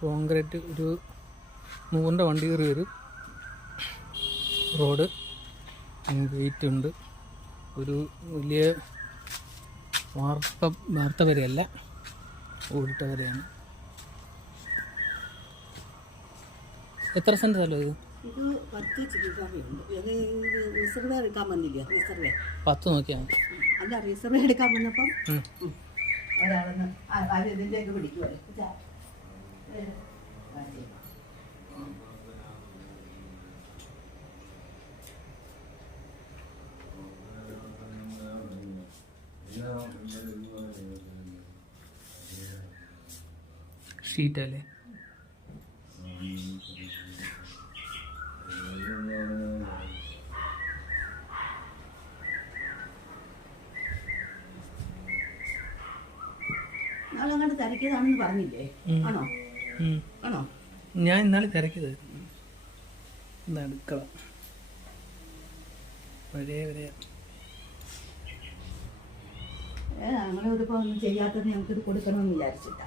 Concrete ഒരു 100 വണ്ടി കയറി വരും. റോഡ് ഗേറ്റ് ഉണ്ട്. ഒരു വലിയ വാർത്ത വരെയല്ല, ഓടിട്ട വരെയാണ്. എത്ര സെൻറ്റ് സ്ഥലം ഇത്? ഇത് 10 ചികിത്സാറുണ്ട്. റിസർവേ എടുക്കാൻ വന്നില്ല. റിസർവേ 10 നോക്കിയാൽ മതി. അല്ല, റിസർവേ എടുക്കാൻ വന്നപ്പം ഒരാളെന്ന് ഇതിൻ്റെ ഒക്കെ പിടിക്കുമല്ലോ. ഷീറ്റല്ലേ? നാളെ തിരക്കിയതാണെന്ന് പറഞ്ഞില്ലേ? ആണോ? ആണോ? ഞാൻ ഇന്നാളെ തിരക്കിയത് അടുക്കള പഴയ ഞങ്ങളിതിപ്പോൾ ഒന്നും ചെയ്യാത്തത് ഞങ്ങൾക്കിത് കൊടുക്കണമെന്ന് വിചാരിച്ചിട്ടാ.